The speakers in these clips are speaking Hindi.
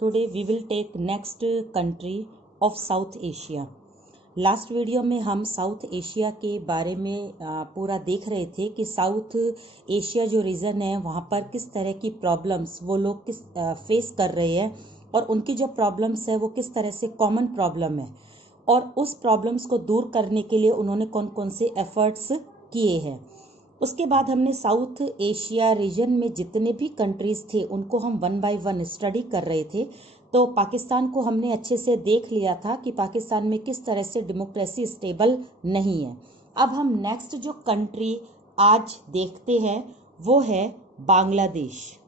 Today we will take next country of South Asia. Last video में हम साउथ एशिया के बारे में पूरा देख रहे थे कि साउथ एशिया जो रीजन है वहाँ पर किस तरह की प्रॉब्लम्स वो लोग किस फेस कर रहे हैं और उनकी जो प्रॉब्लम्स है वो किस तरह से कॉमन प्रॉब्लम है और उस प्रॉब्लम्स को दूर करने के लिए उन्होंने कौन कौन से एफर्ट्स किए हैं। उसके बाद हमने साउथ एशिया रीजन में जितने भी कंट्रीज़ थे उनको हम वन बाय वन स्टडी कर रहे थे। तो पाकिस्तान को हमने अच्छे से देख लिया था कि पाकिस्तान में किस तरह से डेमोक्रेसी स्टेबल नहीं है। अब हम नेक्स्ट जो कंट्री आज देखते हैं वो है बांग्लादेश।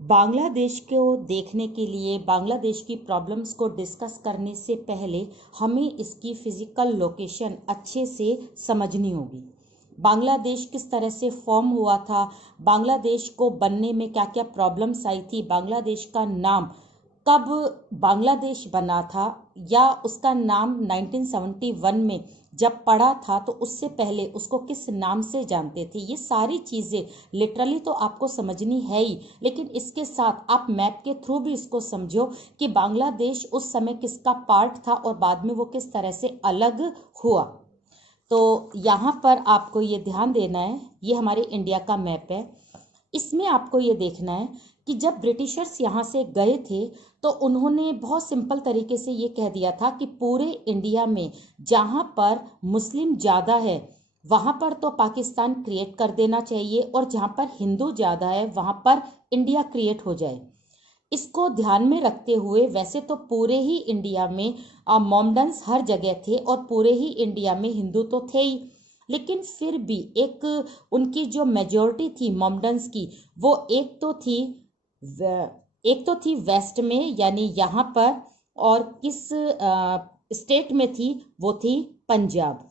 बांग्लादेश को देखने के लिए, बांग्लादेश की प्रॉब्लम्स को डिस्कस करने से पहले हमें इसकी फिजिकल लोकेशन अच्छे से समझनी होगी। बांग्लादेश किस तरह से फॉर्म हुआ था, बांग्लादेश को बनने में क्या क्या प्रॉब्लम्स आई थी, बांग्लादेश का नाम कब बांग्लादेश बना था या उसका नाम 1971 में जब पड़ा था तो उससे पहले उसको किस नाम से जानते थे। ये सारी चीज़ें लिटरली तो आपको समझनी है ही, लेकिन इसके साथ आप मैप के थ्रू भी इसको समझो कि बांग्लादेश उस समय किसका पार्ट था और बाद में वो किस तरह से अलग हुआ। तो यहाँ पर आपको ये ध्यान देना है, ये हमारे इंडिया का मैप है। इसमें आपको ये देखना है कि जब ब्रिटिशर्स यहाँ से गए थे तो उन्होंने बहुत सिंपल तरीके से ये कह दिया था कि पूरे इंडिया में जहाँ पर मुस्लिम ज़्यादा है वहाँ पर तो पाकिस्तान क्रिएट कर देना चाहिए और जहाँ पर हिंदू ज़्यादा है वहाँ पर इंडिया क्रिएट हो जाए। इसको ध्यान में रखते हुए वैसे तो पूरे ही इंडिया में मोमडन्स हर जगह थे और पूरे ही इंडिया में हिंदू तो थे ही, लेकिन फिर भी एक उनकी जो मेजॉरिटी थी मोमडन्स की वो एक तो थी वेस्ट में यानी यहाँ पर, और किस स्टेट में थी वो थी पंजाब।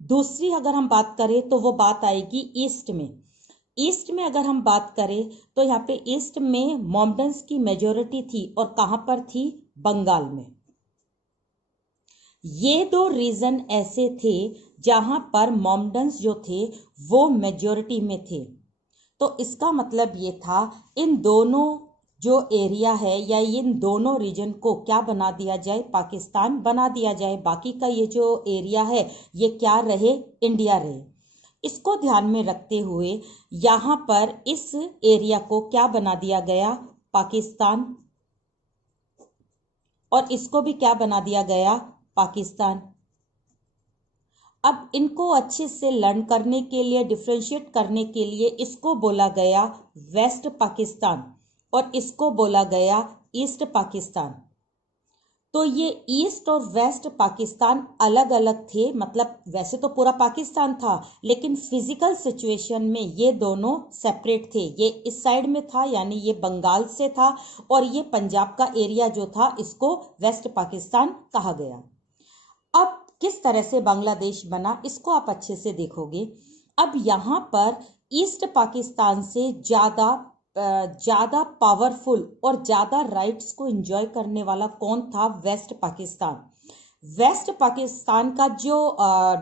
दूसरी अगर हम बात करें तो वो बात आएगी ईस्ट में अगर हम बात करें तो यहाँ पे ईस्ट में मोमडन्स की मेजॉरिटी थी और कहाँ पर थी, बंगाल में। ये दो रीजन ऐसे थे जहां पर मोमडन्स जो थे वो मेजॉरिटी में थे। तो इसका मतलब ये था इन दोनों जो एरिया है या इन दोनों रीजन को क्या बना दिया जाए, पाकिस्तान बना दिया जाए। बाकी का ये जो एरिया है ये क्या रहे, इंडिया रहे। इसको ध्यान में रखते हुए यहाँ पर इस एरिया को क्या बना दिया गया, पाकिस्तान, और इसको भी क्या बना दिया गया, पाकिस्तान। अब इनको अच्छे से लर्न करने के लिए, डिफ्रेंशिएट करने के लिए इसको बोला गया वेस्ट पाकिस्तान और इसको बोला गया ईस्ट पाकिस्तान। तो ये ईस्ट और वेस्ट पाकिस्तान अलग अलग थे, मतलब वैसे तो पूरा पाकिस्तान था लेकिन फिजिकल सिचुएशन में ये दोनों सेपरेट थे। ये इस साइड में था यानी ये बंगाल से था और ये पंजाब का एरिया जो था इसको वेस्ट पाकिस्तान कहा गया। अब किस तरह से बांग्लादेश बना इसको आप अच्छे से देखोगे। अब यहाँ पर ईस्ट पाकिस्तान से ज़्यादा पावरफुल और ज़्यादा राइट्स को एंजॉय करने वाला कौन था, वेस्ट पाकिस्तान। वेस्ट पाकिस्तान का जो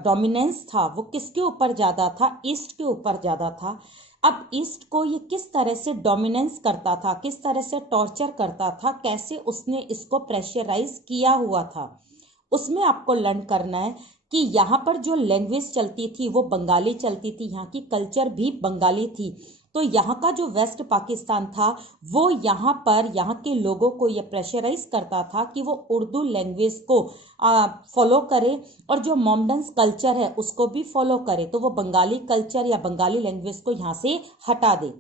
डोमिनेंस था वो किसके ऊपर ज़्यादा था, ईस्ट के ऊपर ज़्यादा था। अब ईस्ट को ये किस तरह से डोमिनेंस करता था, किस तरह से टॉर्चर करता था, कैसे उसने इसको प्रेशराइज किया हुआ था, उसमें आपको लर्न करना है कि यहाँ पर जो लैंग्वेज चलती थी वो बंगाली चलती थी, यहाँ की कल्चर भी बंगाली थी। तो यहाँ का जो वेस्ट पाकिस्तान था वो यहाँ पर यहाँ के लोगों को ये प्रेशराइज करता था कि वो उर्दू लैंग्वेज को फॉलो करे और जो मोमडन्स कल्चर है उसको भी फॉलो करे, तो वो बंगाली कल्चर या बंगाली लैंग्वेज को यहाँ से हटा दे।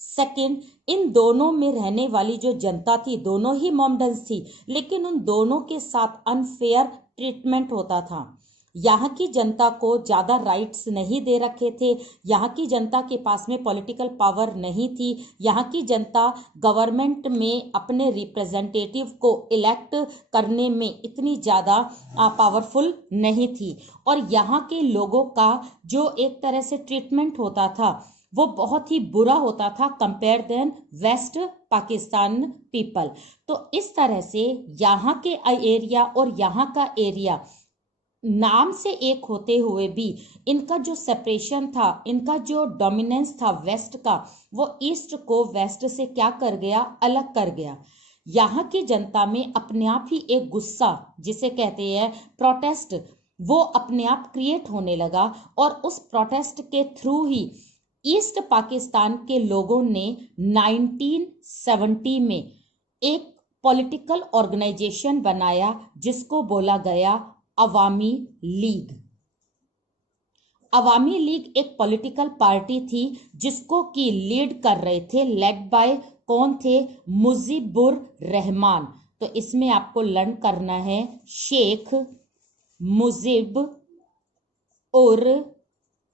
सेकंड, इन दोनों में रहने वाली जो जनता थी दोनों ही मोमडन्स थी, लेकिन उन दोनों के साथ अनफेयर ट्रीटमेंट होता था। यहाँ की जनता को ज़्यादा राइट्स नहीं दे रखे थे, यहाँ की जनता के पास में पॉलिटिकल पावर नहीं थी, यहाँ की जनता गवर्नमेंट में अपने रिप्रेजेंटेटिव को इलेक्ट करने में इतनी ज़्यादा पावरफुल नहीं थी, और यहाँ के लोगों का जो एक तरह से ट्रीटमेंट होता था वो बहुत ही बुरा होता था compare then west Pakistan people. तो इस तरह से यहाँ के एरिया और यहाँ का एरिया नाम से एक होते हुए भी इनका जो सेपरेशन था, इनका जो डोमिनेंस था वेस्ट का, वो ईस्ट को वेस्ट से क्या कर गया, अलग कर गया। यहाँ की जनता में अपने आप ही एक गुस्सा, जिसे कहते हैं प्रोटेस्ट, वो अपने आप क्रिएट होने लगा। और उस प्रोटेस्ट के थ्रू ही ईस्ट पाकिस्तान के लोगों ने 1970 में एक पॉलिटिकल ऑर्गेनाइजेशन बनाया जिसको बोला गया अवामी लीग। अवामी लीग एक पॉलिटिकल पार्टी थी जिसको की लीड कर रहे थे, लेड बाय कौन थे, मुजीबुर रहमान। तो इसमें आपको लर्न करना है शेख मुजीब उर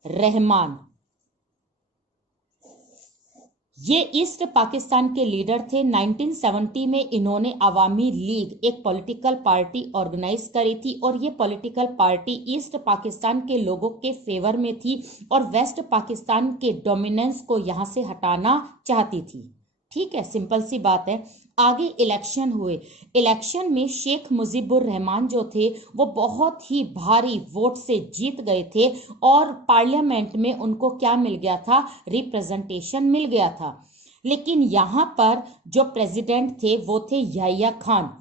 रहमान। ये ईस्ट पाकिस्तान के लीडर थे। 1970 में इन्होंने अवामी लीग एक पॉलिटिकल पार्टी ऑर्गेनाइज करी थी और ये पॉलिटिकल पार्टी ईस्ट पाकिस्तान के लोगों के फेवर में थी और वेस्ट पाकिस्तान के डोमिनेंस को यहां से हटाना चाहती थी। ठीक है, सिंपल सी बात है। आगे इलेक्शन हुए। इलेक्शन में शेख मुजीबुर रहमान जो थे वो बहुत ही भारी वोट से जीत गए थे और पार्लियामेंट में उनको क्या मिल गया था, रिप्रेजेंटेशन मिल गया था। लेकिन यहां पर जो प्रेसिडेंट थे वो थे याह्या खान।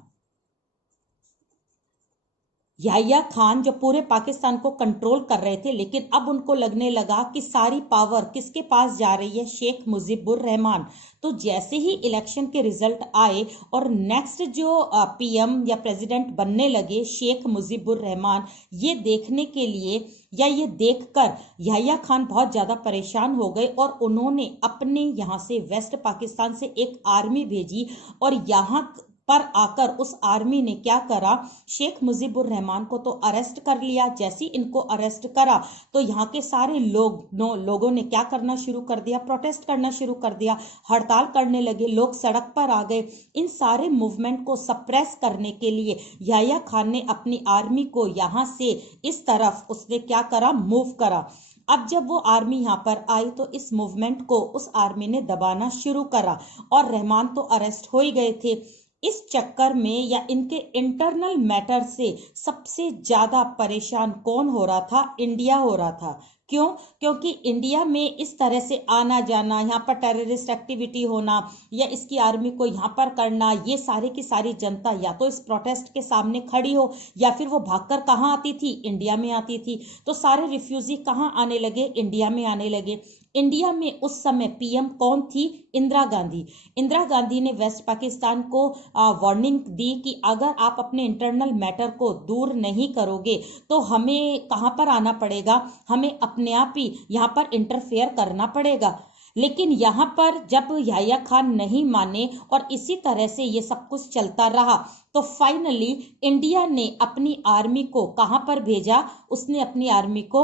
याह्या खान जो पूरे पाकिस्तान को कंट्रोल कर रहे थे, लेकिन अब उनको लगने लगा कि सारी पावर किसके पास जा रही है, शेख मुजीबुर रहमान। तो जैसे ही इलेक्शन के रिजल्ट आए और नेक्स्ट जो पीएम या प्रेसिडेंट बनने लगे शेख मुजीबुर रहमान, ये देखने के लिए या ये देखकर याह्या खान बहुत ज्यादा परेशान हो गए और उन्होंने अपने यहाँ से वेस्ट पाकिस्तान से एक आर्मी भेजी और यहाँ पर आकर उस आर्मी ने क्या करा, शेख मुजीबुर रहमान को तो अरेस्ट कर लिया। जैसे इनको अरेस्ट करा तो यहाँ के सारे लोगों ने क्या करना शुरू कर दिया, प्रोटेस्ट करना शुरू कर दिया, हड़ताल करने लगे, लोग सड़क पर आ गए। इन सारे मूवमेंट को सप्रेस करने के लिए याह्या खान ने अपनी आर्मी को यहाँ से इस तरफ उसने क्या करा, मूव करा। अब जब वो आर्मी यहाँ पर आई तो इस मूवमेंट को उस आर्मी ने दबाना शुरू करा और रहमान तो अरेस्ट हो ही गए थे। इस चक्कर में या इनके इंटरनल मैटर से सबसे ज्यादा परेशान कौन हो रहा था, इंडिया हो रहा था। क्यों? क्योंकि इंडिया में इस तरह से आना जाना, यहाँ पर टेररिस्ट एक्टिविटी होना या इसकी आर्मी को यहाँ पर करना, ये सारी की सारी जनता या तो इस प्रोटेस्ट के सामने खड़ी हो या फिर वो भागकर कहाँ आती थी, इंडिया में आती थी। तो सारे रिफ्यूजी कहाँ आने लगे, इंडिया में आने लगे। इंडिया में उस समय पीएम कौन थी, इंदिरा गांधी। इंदिरा गांधी ने वेस्ट पाकिस्तान को वार्निंग दी कि अगर आप अपने इंटरनल मैटर को दूर नहीं करोगे तो हमें कहां पर आना पड़ेगा, हमें अपने आप ही यहां पर इंटरफेयर करना पड़ेगा। लेकिन यहां पर जब याह्या खान नहीं माने और इसी तरह से ये सब कुछ चलता रहा तो फाइनली इंडिया ने अपनी आर्मी को कहां पर भेजा, उसने अपनी आर्मी को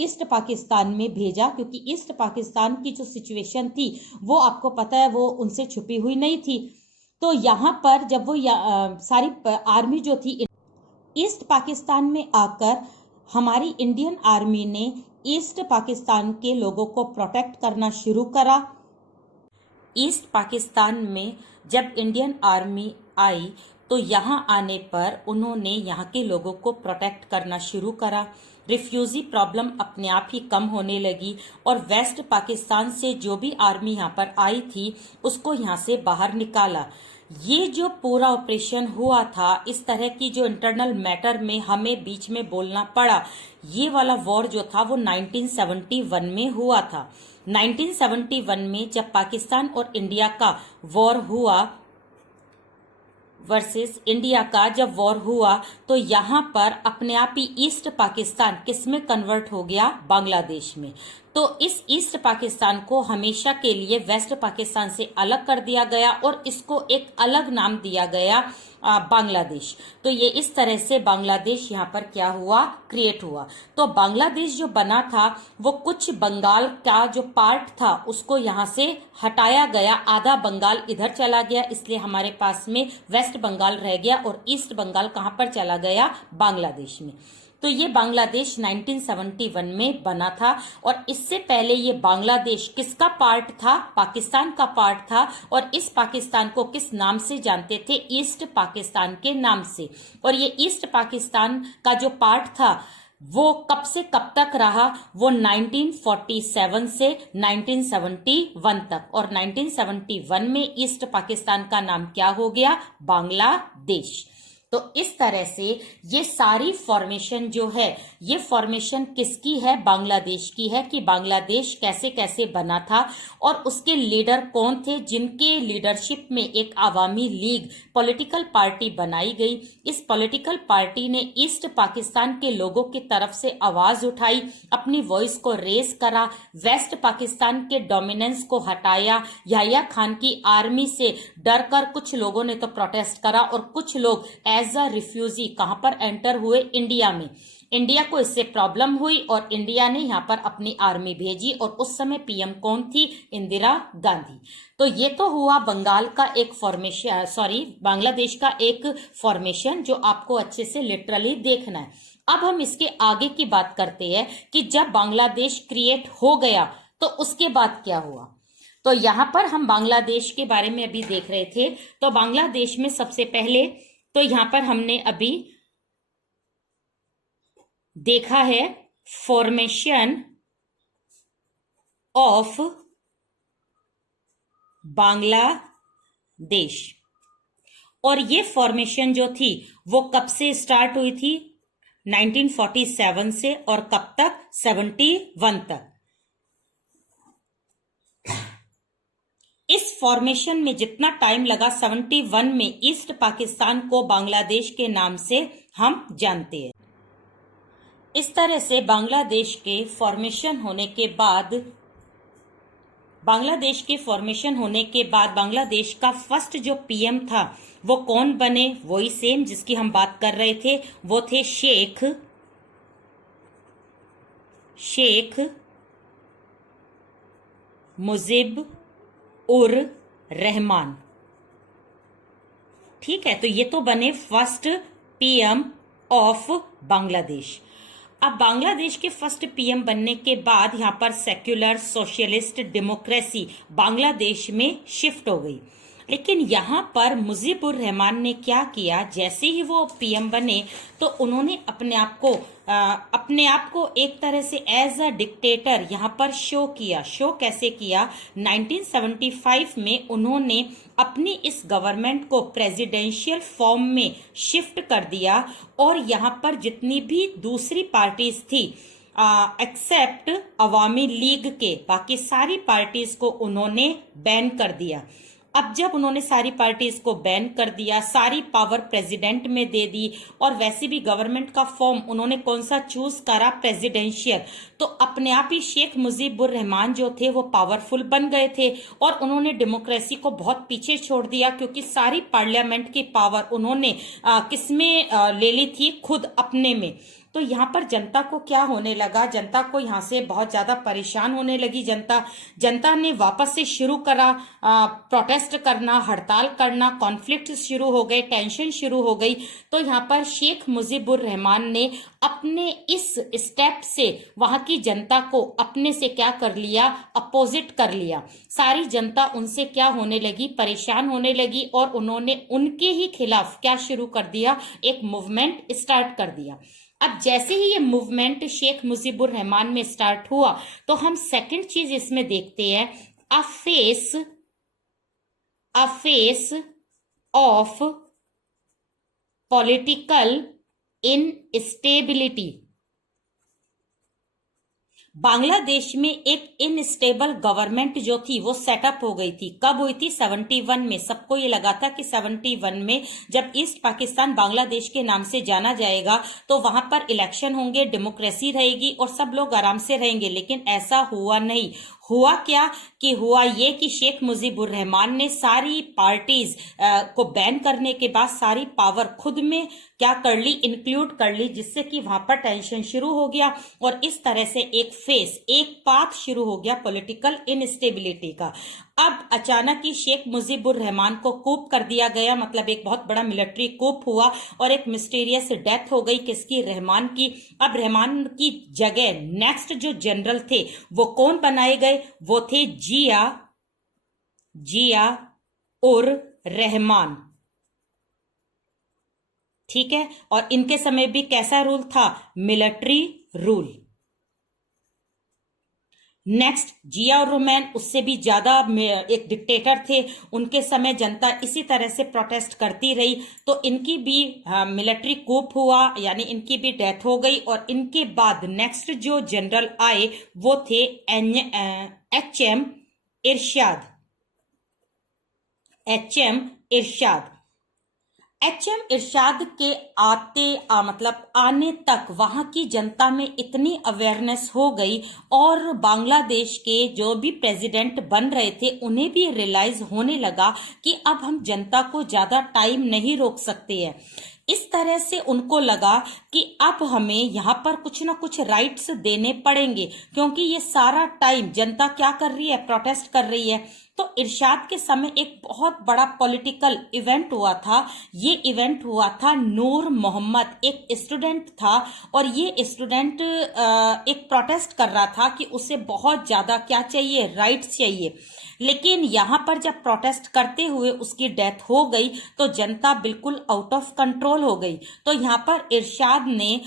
ईस्ट पाकिस्तान में भेजा, क्योंकि ईस्ट पाकिस्तान की जो सिचुएशन थी वो आपको पता है वो उनसे छुपी हुई नहीं थी। तो यहाँ पर जब वो सारी आर्मी जो थी ईस्ट पाकिस्तान में आकर हमारी इंडियन आर्मी ने ईस्ट पाकिस्तान के लोगों को प्रोटेक्ट करना शुरू करा। ईस्ट पाकिस्तान में जब इंडियन आर्मी आई तो यहाँ आने पर उन्होंने यहाँ के लोगों को प्रोटेक्ट करना शुरू करा। रिफ्यूजी प्रॉब्लम अपने आप ही कम होने लगी और वेस्ट पाकिस्तान से जो भी आर्मी यहाँ पर आई थी उसको यहाँ से बाहर निकाला। ये जो पूरा ऑपरेशन हुआ था, इस तरह की जो इंटरनल मैटर में हमें बीच में बोलना पड़ा, ये वाला वॉर जो था वो 1971 में हुआ था। 1971 में जब पाकिस्तान और इंडिया का वॉर हुआ वर्सेस इंडिया का जब वॉर हुआ तो यहाँ पर अपने आप ही ईस्ट पाकिस्तान किस में कन्वर्ट हो गया, बांग्लादेश में। तो इस ईस्ट पाकिस्तान को हमेशा के लिए वेस्ट पाकिस्तान से अलग कर दिया गया और इसको एक अलग नाम दिया गया, बांग्लादेश। तो ये इस तरह से बांग्लादेश यहाँ पर क्या हुआ, क्रिएट हुआ। तो बांग्लादेश जो बना था वो कुछ बंगाल का जो पार्ट था उसको यहाँ से हटाया गया, आधा बंगाल इधर चला गया, इसलिए हमारे पास में वेस्ट बंगाल रह गया और ईस्ट बंगाल कहाँ पर चला गया, बांग्लादेश में। तो ये बांग्लादेश 1971 में बना था। और इससे पहले ये बांग्लादेश किसका पार्ट था? पाकिस्तान का पार्ट था। और इस पाकिस्तान को किस नाम से जानते थे? ईस्ट पाकिस्तान के नाम से। और ये ईस्ट पाकिस्तान का जो पार्ट था वो कब से कब तक रहा? वो 1947 से 1971 तक। और 1971 में ईस्ट पाकिस्तान का नाम क्या हो गया? बांग्लादेश। तो इस तरह से ये सारी फॉर्मेशन जो है, ये फॉर्मेशन किसकी है? बांग्लादेश की है, कि बांग्लादेश कैसे कैसे बना था और उसके लीडर कौन थे, जिनके लीडरशिप में एक अवामी लीग पॉलिटिकल पार्टी बनाई गई। इस पॉलिटिकल पार्टी ने ईस्ट पाकिस्तान के लोगों की तरफ से आवाज उठाई, अपनी वॉइस को रेज करा, वेस्ट पाकिस्तान के डोमिनेंस को हटाया। याह्या खान की आर्मी से डरकर कुछ लोगों ने तो प्रोटेस्ट करा और कुछ लोग एज अ रिफ्यूजी कहां पर एंटर हुए? इंडिया में। इंडिया को इससे प्रॉब्लम हुई और इंडिया ने यहां पर अपनी आर्मी भेजी। और उस समय पीएम कौन थी? इंदिरा गांधी। तो ये तो हुआ बंगाल का एक फॉर्मेशन, बांग्लादेश का एक फॉर्मेशन जो आपको अच्छे से लिटरली देखना है। अब हम इसके आगे की बात करते हैं कि जब बांग्लादेश क्रिएट हो गया तो उसके बाद क्या हुआ। तो यहां पर हम बांग्लादेश के बारे में अभी देख रहे थे। तो बांग्लादेश में सबसे पहले तो यहां पर हमने अभी देखा है फॉर्मेशन ऑफ बांग्लादेश। और ये फॉर्मेशन जो थी वो कब से स्टार्ट हुई थी? 1947 से। और कब तक? 71 तक। इस फॉर्मेशन में जितना टाइम लगा, 71 में ईस्ट पाकिस्तान को बांग्लादेश के नाम से हम जानते हैं। इस तरह से बांग्लादेश के फॉर्मेशन होने के बाद बांग्लादेश का फर्स्ट जो पीएम था वो कौन बने? वही सेम जिसकी हम बात कर रहे थे, वो थे शेख मुजीब उर रहमान। ठीक है, तो ये तो बने फर्स्ट पीएम ऑफ बांग्लादेश। अब बांग्लादेश के फर्स्ट पीएम बनने के बाद यहां पर सेक्युलर सोशलिस्ट डेमोक्रेसी बांग्लादेश में शिफ्ट हो गई। लेकिन यहां पर मुजीबुर रहमान ने क्या किया? जैसे ही वो पीएम बने तो उन्होंने अपने आप को एक तरह से एज अ डिक्टेटर यहां पर शो किया। शो कैसे किया? 1975 में उन्होंने अपनी इस गवर्नमेंट को प्रेसिडेंशियल फॉर्म में शिफ्ट कर दिया। और यहां पर जितनी भी दूसरी पार्टीज थी एक्सेप्ट अवामी लीग के, बाकी सारी पार्टीज को उन्होंने बैन कर दिया। अब जब उन्होंने सारी पार्टीज को बैन कर दिया, सारी पावर प्रेसिडेंट में दे दी, और वैसे भी गवर्नमेंट का फॉर्म उन्होंने कौन सा चूज करा? प्रेसिडेंशियल। तो अपने आप ही शेख मुजीबुर रहमान जो थे वो पावरफुल बन गए थे और उन्होंने डेमोक्रेसी को बहुत पीछे छोड़ दिया, क्योंकि सारी पार्लियामेंट की पावर उन्होंने किसमें ले ली थी? खुद अपने में। तो यहाँ पर जनता को क्या होने लगा? जनता को यहाँ से बहुत ज्यादा परेशान होने लगी। जनता ने वापस से शुरू करा प्रोटेस्ट करना, हड़ताल करना, कॉन्फ्लिक्ट शुरू हो गए, टेंशन शुरू हो गई। तो यहाँ पर शेख मुजीबुर रहमान ने अपने इस स्टेप से वहां की जनता को अपने से क्या कर लिया? अपोजिट कर लिया। सारी जनता उनसे क्या होने लगी? परेशान होने लगी। और उन्होंने उनके ही खिलाफ क्या शुरू कर दिया? एक मूवमेंट स्टार्ट कर दिया। अब जैसे ही ये मूवमेंट शेख मुजीबुर रहमान में स्टार्ट हुआ तो हम सेकंड चीज इसमें देखते हैं, अ face of political instability. Bangladesh में एक इनस्टेबल गवर्नमेंट जो थी वो सेटअप हो गई थी। कब हुई थी? 71 में। सबको ये लगा था कि 71 में जब ईस्ट पाकिस्तान बांग्लादेश के नाम से जाना जाएगा तो वहां पर इलेक्शन होंगे, डेमोक्रेसी रहेगी और सब लोग आराम से रहेंगे। लेकिन ऐसा हुआ नहीं। हुआ क्या? हुआ ये कि शेख मुजीबुर रहमान ने सारी पार्टीज को बैन करने के बाद सारी पावर खुद में क्या कर ली? इंक्लूड कर ली, जिससे कि वहां पर टेंशन शुरू हो गया। और इस तरह से एक पाथ शुरू हो गया पॉलिटिकल इनस्टेबिलिटी का। अब अचानक ही शेख मुजीबुर रहमान को कूप कर दिया गया, मतलब एक बहुत बड़ा मिलिट्री कूप हुआ और एक मिस्टीरियस डेथ हो गई किसकी, रहमान की। अब रहमान की जगह नेक्स्ट जो जनरल थे वो कौन बनाए गए, वो थे जिया उर रहमान। ठीक है, और इनके समय भी कैसा रूल था, मिलिट्री रूल। नेक्स्ट जिया और रहमान उससे भी ज्यादा एक डिक्टेटर थे, उनके समय जनता इसी तरह से प्रोटेस्ट करती रही, तो इनकी भी मिलिट्री कूप हुआ, यानी इनकी भी डेथ हो गई। और इनके बाद नेक्स्ट जो जनरल आए वो थे एच.एम. इरशाद। एच.एम. इरशाद के मतलब आने तक वहां की जनता में इतनी अवेयरनेस हो गई और बांग्लादेश के जो भी प्रेसिडेंट बन रहे थे उन्हें भी रियलाइज होने लगा कि अब हम जनता को ज्यादा टाइम नहीं रोक सकते हैं। इस तरह से उनको लगा कि अब हमें यहाँ पर कुछ ना कुछ राइट्स देने पड़ेंगे, क्योंकि ये सारा टाइम जनता क्या कर रही है, प्रोटेस्ट कर रही है। तो इरशाद के समय एक बहुत बड़ा पॉलिटिकल इवेंट हुआ था। ये इवेंट हुआ था नूर मोहम्मद एक स्टूडेंट था, और ये स्टूडेंट एक प्रोटेस्ट कर रहा था कि उसे बहुत ज्यादा क्या चाहिए, राइट्स चाहिए। लेकिन यहाँ पर जब प्रोटेस्ट करते हुए उसकी डेथ हो गई तो जनता बिल्कुल आउट ऑफ कंट्रोल हो गई। तो यहाँ पर इरशाद ने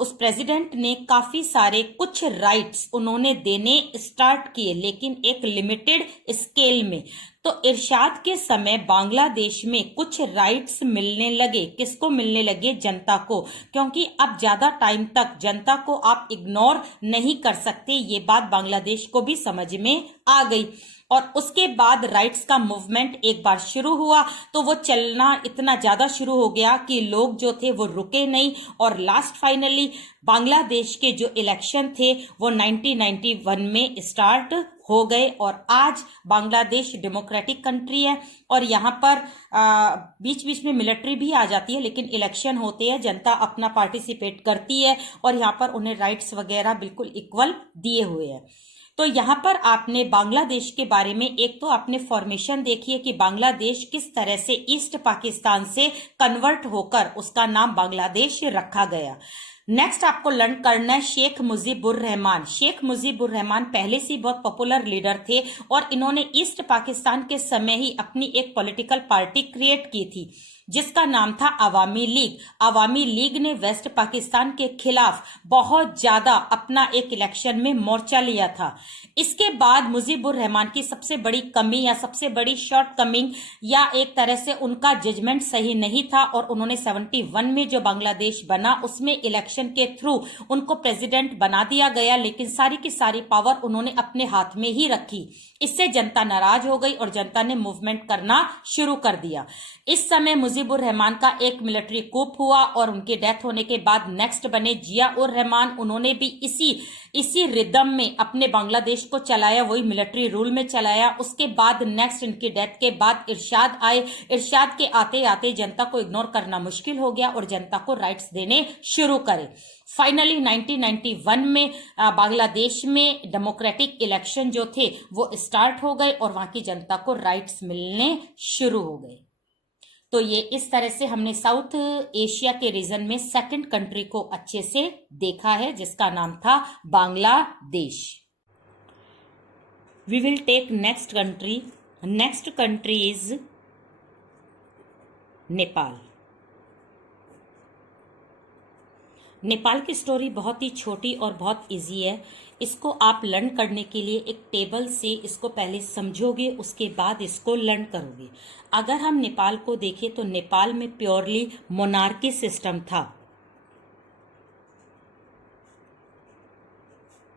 उस प्रेसिडेंट ने काफी सारे कुछ राइट्स उन्होंने देने स्टार्ट किए, लेकिन एक लिमिटेड स्केल में। तो इरशाद के समय बांग्लादेश में कुछ राइट्स मिलने लगे, किसको मिलने लगे, जनता को, क्योंकि अब ज्यादा टाइम तक जनता को आप इग्नोर नहीं कर सकते, ये बात बांग्लादेश को भी समझ में आ गई। और उसके बाद राइट्स का मूवमेंट एक बार शुरू हुआ तो वो चलना इतना ज्यादा शुरू हो गया कि लोग जो थे वो रुके नहीं, और लास्ट फाइनली बांग्लादेश के जो इलेक्शन थे वो 1991 में स्टार्ट हो गए। और आज बांग्लादेश डेमोक्रेटिक कंट्री है, और यहाँ पर बीच बीच में मिलिट्री भी आ जाती है, लेकिन इलेक्शन होते हैं, जनता अपना पार्टिसिपेट करती है, और यहाँ पर उन्हें राइट्स वगैरह बिल्कुल इक्वल दिए हुए हैं। तो यहाँ पर आपने बांग्लादेश के बारे में एक तो आपने फॉर्मेशन देखी है कि बांग्लादेश किस तरह से ईस्ट पाकिस्तान से कन्वर्ट होकर उसका नाम बांग्लादेश रखा गया। नेक्स्ट आपको लर्न करना है शेख मुजीबुर रहमान। शेख मुजीबुर रहमान पहले से बहुत पॉपुलर लीडर थे, और इन्होंने ईस्ट पाकिस्तान के समय ही अपनी एक पॉलिटिकल पार्टी क्रिएट की थी जिसका नाम था अवामी लीग। अवामी लीग ने वेस्ट पाकिस्तान के खिलाफ बहुत ज्यादा अपना एक इलेक्शन में मोर्चा लिया था। इसके बाद मुजीबुर रहमान की सबसे बड़ी कमी या सबसे बड़ी शॉर्ट कमिंग या एक तरह से उनका जजमेंट सही नहीं था, और उन्होंने 71 में जो बांग्लादेश बना उसमें इलेक्शन के थ्रू उनको प्रेसिडेंट बना दिया गया, लेकिन सारी की सारी पावर उन्होंने अपने हाथ में ही रखी। इससे जनता नाराज हो गई और जनता ने मूवमेंट करना शुरू कर दिया। इस समय मुजीबुर रहमान का एक मिलिट्री कूप हुआ, और उनकी डेथ होने के बाद नेक्स्ट बने जिया उर रहमान। उन्होंने भी इसी रिदम में अपने बांग्लादेश को चलाया, वही मिलिट्री रूल में चलाया। उसके बाद नेक्स्ट इनकी डेथ के बाद इरशाद आए। इरशाद के आते आते जनता को इग्नोर करना मुश्किल हो गया और जनता को राइट्स देने शुरू करे। फाइनली 1991 में बांग्लादेश में डेमोक्रेटिक इलेक्शन जो थे वो स्टार्ट हो गए और वहां की जनता को राइट्स मिलने शुरू हो गए। तो ये इस तरह से हमने साउथ एशिया के रीजन में सेकंड कंट्री को अच्छे से देखा है जिसका नाम था Bangladesh. We will take next country. Next country is Nepal. Nepal की स्टोरी बहुत ही छोटी और बहुत इजी है। इसको आप लर्न करने के लिए एक टेबल से इसको पहले समझोगे, उसके बाद इसको लर्न करोगे। अगर हम नेपाल को देखें तो नेपाल में प्योरली मोनार्की सिस्टम था।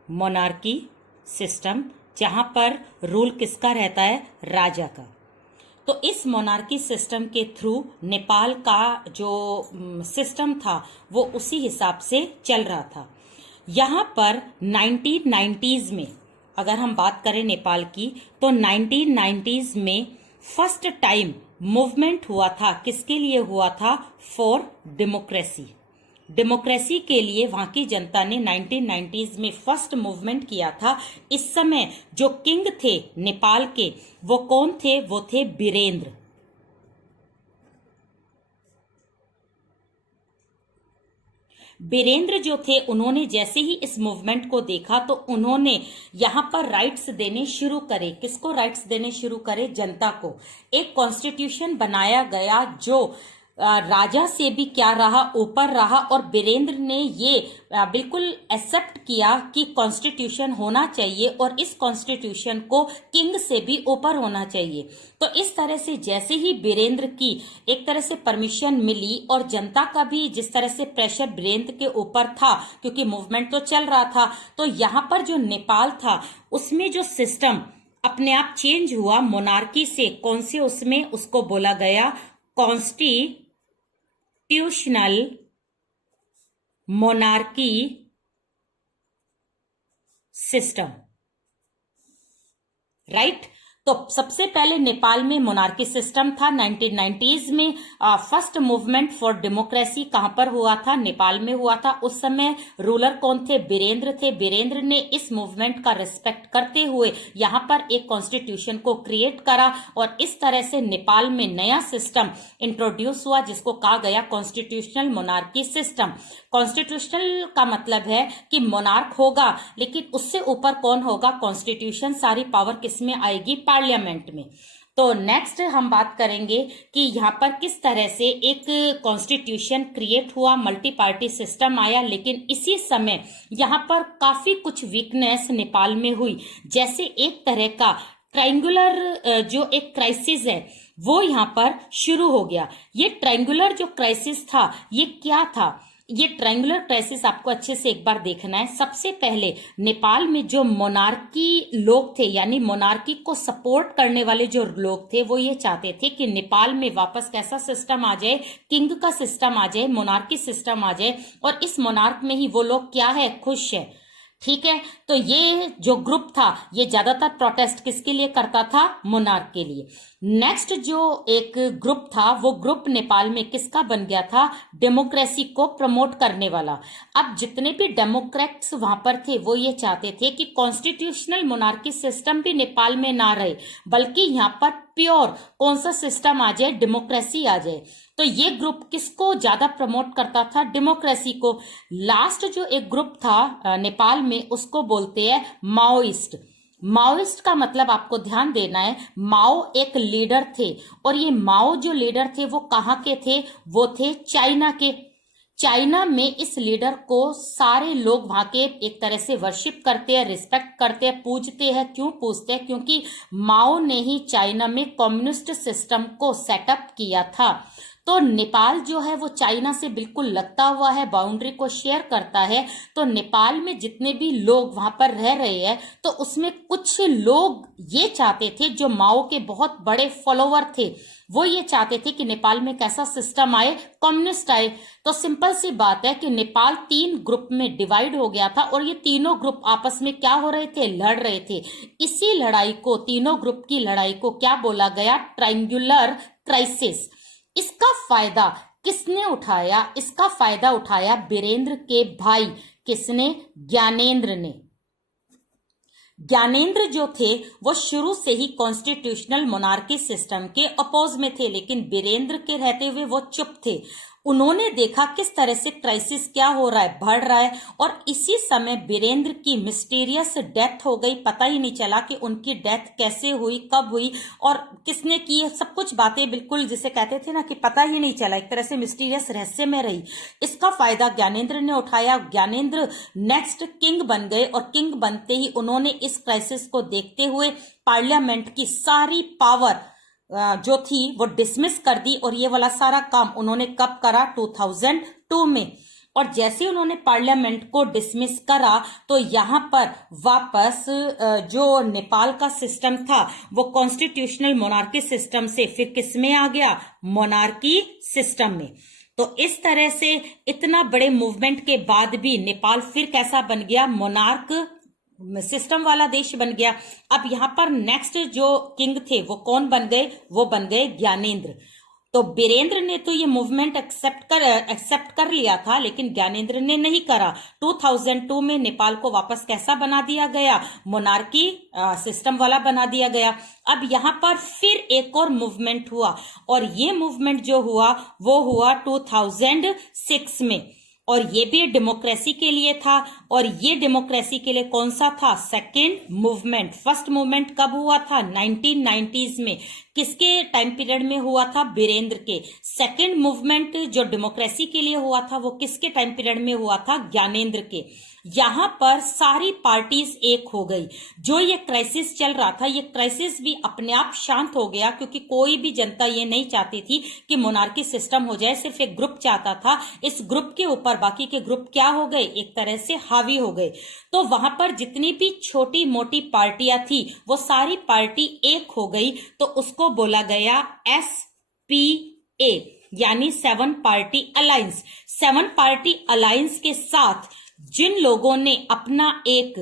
मोनार्की सिस्टम जहां पर रूल किसका रहता है, राजा का। तो इस मोनार्की सिस्टम के थ्रू नेपाल का जो सिस्टम था वो उसी हिसाब से चल रहा था। यहाँ पर 1990s में अगर हम बात करें नेपाल की तो 1990s में फर्स्ट टाइम मूवमेंट हुआ था। किसके लिए हुआ था? For democracy. डेमोक्रेसी के लिए वहां की जनता ने 1990s में फर्स्ट मूवमेंट किया था। इस समय जो किंग थे नेपाल के, वो कौन थे? वो थे बीरेंद्र। बीरेंद्र जो थे, उन्होंने जैसे ही इस मूवमेंट को देखा तो उन्होंने यहां पर राइट्स देने शुरू करे। किसको राइट्स देने शुरू करे? जनता को। एक कॉन्स्टिट्यूशन बनाया गया जो राजा से भी क्या रहा, ऊपर रहा, और बीरेंद्र ने ये बिल्कुल एक्सेप्ट किया कि कॉन्स्टिट्यूशन होना चाहिए और इस कॉन्स्टिट्यूशन को किंग से भी ऊपर होना चाहिए। तो इस तरह से जैसे ही बीरेंद्र की एक तरह से परमिशन मिली और जनता का भी जिस तरह से प्रेशर बीरेंद्र के ऊपर था, क्योंकि मूवमेंट तो चल रहा था, तो यहाँ पर जो नेपाल था उसमें जो सिस्टम अपने आप चेंज हुआ मोनार्की से। कौन से उसमें? उसको बोला गया कॉन्स्टिट्यूशनल मोनार्की सिस्टम, राइट। तो सबसे पहले नेपाल में मोनार्की सिस्टम था। 1990s में फर्स्ट मूवमेंट फॉर डेमोक्रेसी कहां पर हुआ था? नेपाल में हुआ था। उस समय रूलर कौन थे? बीरेंद्र थे। बीरेंद्र ने इस मूवमेंट का रिस्पेक्ट करते हुए यहां पर एक कॉन्स्टिट्यूशन को क्रिएट करा और इस तरह से नेपाल में नया सिस्टम इंट्रोड्यूस हुआ जिसको कहा गया कॉन्स्टिट्यूशनल मोनार्की सिस्टम। कॉन्स्टिट्यूशनल का मतलब है कि मोनार्क होगा, लेकिन उससे ऊपर कौन होगा? कॉन्स्टिट्यूशन। सारी पावर किसमें आएगी? पार्लियामेंट में। तो नेक्स्ट हम बात करेंगे कि यहाँ पर किस तरह से एक कॉन्स्टिट्यूशन क्रिएट हुआ, मल्टी पार्टी सिस्टम आया, लेकिन इसी समय यहाँ पर काफी कुछ वीकनेस नेपाल में हुई। जैसे एक तरह का ट्रायंगुलर जो एक क्राइसिस है वो यहाँ पर शुरू हो गया। ये ट्रायंगुलर जो क्राइसिस था ये क्या था? ये ट्रायंगुलर क्राइसिस आपको अच्छे से एक बार देखना है। सबसे पहले नेपाल में जो मोनार्की लोग थे, यानी मोनार्की को सपोर्ट करने वाले जो लोग थे, वो ये चाहते थे कि नेपाल में वापस कैसा सिस्टम आ जाए? किंग का सिस्टम आ जाए, मोनार्की सिस्टम आ जाए, और इस मोनार्क में ही वो लोग क्या है? खुश है। ठीक है। तो ये जो ग्रुप था ये ज्यादातर प्रोटेस्ट किसके लिए करता था? मोनार्क के लिए। नेक्स्ट जो एक ग्रुप था वो ग्रुप नेपाल में किसका बन गया था? डेमोक्रेसी को प्रमोट करने वाला। अब जितने भी डेमोक्रेट्स वहां पर थे वो ये चाहते थे कि कॉन्स्टिट्यूशनल मोनार्की सिस्टम भी नेपाल में ना रहे, बल्कि यहाँ पर प्योर कौन सा सिस्टम आ जाए? डेमोक्रेसी आ जाए। तो ये ग्रुप किसको ज्यादा प्रमोट करता था? डेमोक्रेसी को। लास्ट जो एक ग्रुप था नेपाल में उसको बोलते हैं माओइस्ट। माओइस्ट का मतलब आपको ध्यान देना है, माओ एक लीडर थे, और ये माओ जो लीडर थे वो कहाँ के थे? वो थे चाइना के। चाइना में इस लीडर को सारे लोग वहां के एक तरह से वर्शिप करते हैं, रिस्पेक्ट करते हैं, पूजते हैं। क्यों पूजते हैं? क्योंकि माओ ने ही चाइना में कम्युनिस्ट सिस्टम को सेटअप किया था। तो नेपाल जो है वो चाइना से बिल्कुल लगता हुआ है, बाउंड्री को शेयर करता है। तो नेपाल में जितने भी लोग वहां पर रह रहे हैं तो उसमें कुछ लोग ये चाहते थे, जो माओ के बहुत बड़े फॉलोवर थे, वो ये चाहते थे कि नेपाल में कैसा सिस्टम आए? कम्युनिस्ट आए। तो सिंपल सी बात है कि नेपाल 3 ग्रुप में डिवाइड हो गया था और ये तीनों ग्रुप आपस में क्या हो रहे थे? लड़ रहे थे। इसी लड़ाई को, तीनों ग्रुप की लड़ाई को क्या बोला गया? Triangular crisis. इसका फायदा किसने उठाया? इसका फायदा उठाया बीरेंद्र के भाई। किसने? ज्ञानेंद्र ने। ज्ञानेंद्र जो थे वो शुरू से ही कॉन्स्टिट्यूशनल मोनार्की सिस्टम के अपोज में थे, लेकिन बीरेंद्र के रहते हुए वो चुप थे। उन्होंने देखा किस तरह से क्राइसिस क्या हो रहा है, बढ़ रहा है, और इसी समय बीरेंद्र की मिस्टीरियस डेथ हो गई। पता ही नहीं चला कि उनकी डेथ कैसे हुई, कब हुई और किसने की। सब कुछ बातें बिल्कुल जिसे कहते थे ना कि पता ही नहीं चला, एक तरह से मिस्टीरियस रहस्य में रही। इसका फायदा ज्ञानेंद्र ने उठाया। ज्ञानेंद्र नेक्स्ट किंग बन गए और किंग बनते ही उन्होंने इस क्राइसिस को देखते हुए पार्लियामेंट की सारी पावर जो थी वो डिसमिस कर दी, और ये वाला सारा काम उन्होंने कब करा? 2002 में। और जैसे उन्होंने पार्लियामेंट को डिसमिस करा तो यहाँ पर वापस जो नेपाल का सिस्टम था वो कॉन्स्टिट्यूशनल मोनार्की सिस्टम से फिर किस में आ गया? मोनार्की सिस्टम में। तो इस तरह से इतना बड़े मूवमेंट के बाद भी नेपाल फिर कैसा बन गया? मोनार्क सिस्टम वाला देश बन गया। अब यहाँ पर नेक्स्ट जो किंग थे वो कौन बन गए? वो बन गए ज्ञानेंद्र। तो वीरेंद्र ने तो ये मूवमेंट एक्सेप्ट कर लिया था, लेकिन ज्ञानेंद्र ने नहीं करा। 2002 में नेपाल को वापस कैसा बना दिया गया, मोनार्की सिस्टम वाला बना दिया गया। अब यहाँ पर फिर एक और मूवमेंट हुआ, और ये मूवमेंट जो हुआ वो हुआ 2006 में, और ये भी डेमोक्रेसी के लिए था। और ये डेमोक्रेसी के लिए कौन सा था, सेकेंड मूवमेंट। फर्स्ट मूवमेंट कब हुआ था, 1990s में। किसके टाइम पीरियड में हुआ था, वीरेंद्र के। सेकेंड मूवमेंट जो डेमोक्रेसी के लिए हुआ था वो किसके टाइम पीरियड में हुआ था, ज्ञानेंद्र के। यहां पर सारी पार्टीज एक हो गई। जो ये क्राइसिस चल रहा था, ये क्राइसिस भी अपने आप शांत हो गया, क्योंकि कोई भी जनता ये नहीं चाहती थी कि मोनार्की सिस्टम हो जाए। सिर्फ एक ग्रुप चाहता था। इस ग्रुप के ऊपर बाकी के ग्रुप क्या हो गए, एक तरह से हावी हो गए। तो वहां पर जितनी भी छोटी मोटी पार्टियां थी वो सारी पार्टी एक हो गई। तो उसको बोला गया SPA, यानी 7 पार्टी अलायंस। 7 पार्टी अलायंस के साथ जिन लोगों ने अपना एक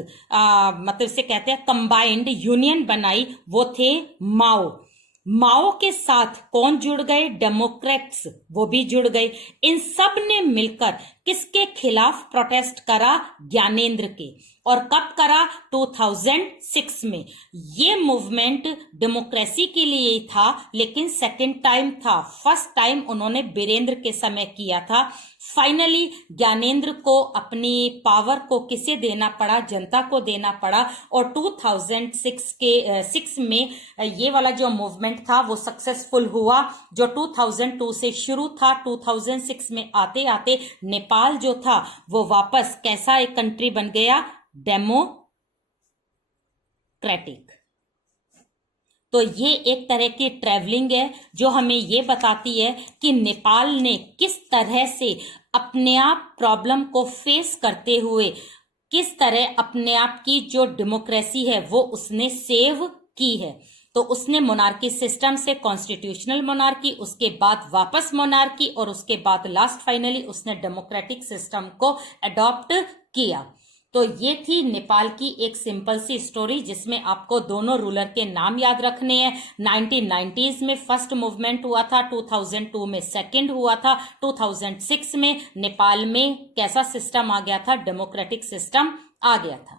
मतलब से कहते हैं कंबाइंड यूनियन बनाई, वो थे माओ। माओ के साथ कौन जुड़ गए, डेमोक्रेट्स, वो भी जुड़ गए। इन सब ने मिलकर किसके खिलाफ प्रोटेस्ट करा, ज्ञानेंद्र के। और कब करा, 2006 में। ये मूवमेंट डेमोक्रेसी के लिए ही था, लेकिन सेकंड टाइम था। फर्स्ट टाइम उन्होंने वीरेंद्र के समय किया था। फाइनली ज्ञानेंद्र को अपनी पावर को किसे देना पड़ा, जनता को देना पड़ा। और 2006 में ये वाला जो मूवमेंट था वो सक्सेसफुल हुआ। जो 2002 से शुरू था, 2006 में आते आते नेपाल जो था वो वापस कैसा एक कंट्री बन गया, डेमोक्रेटिक। तो ये एक तरह की ट्रैवलिंग है जो हमें ये बताती है कि नेपाल ने किस तरह से अपने आप प्रॉब्लम को फेस करते हुए किस तरह अपने आप की जो डेमोक्रेसी है वो उसने सेव की है। तो उसने मोनार्की सिस्टम से कॉन्स्टिट्यूशनल मोनार्की, उसके बाद वापस मोनार्की, और उसके बाद लास्ट फाइनली उसने डेमोक्रेटिक सिस्टम को अडॉप्ट किया। तो ये थी नेपाल की एक सिंपल सी स्टोरी, जिसमें आपको दोनों रूलर के नाम याद रखने हैं। 1990s में फर्स्ट मूवमेंट हुआ था, 2002 में सेकंड हुआ था, 2006 में नेपाल में कैसा सिस्टम आ गया था, डेमोक्रेटिक सिस्टम आ गया था।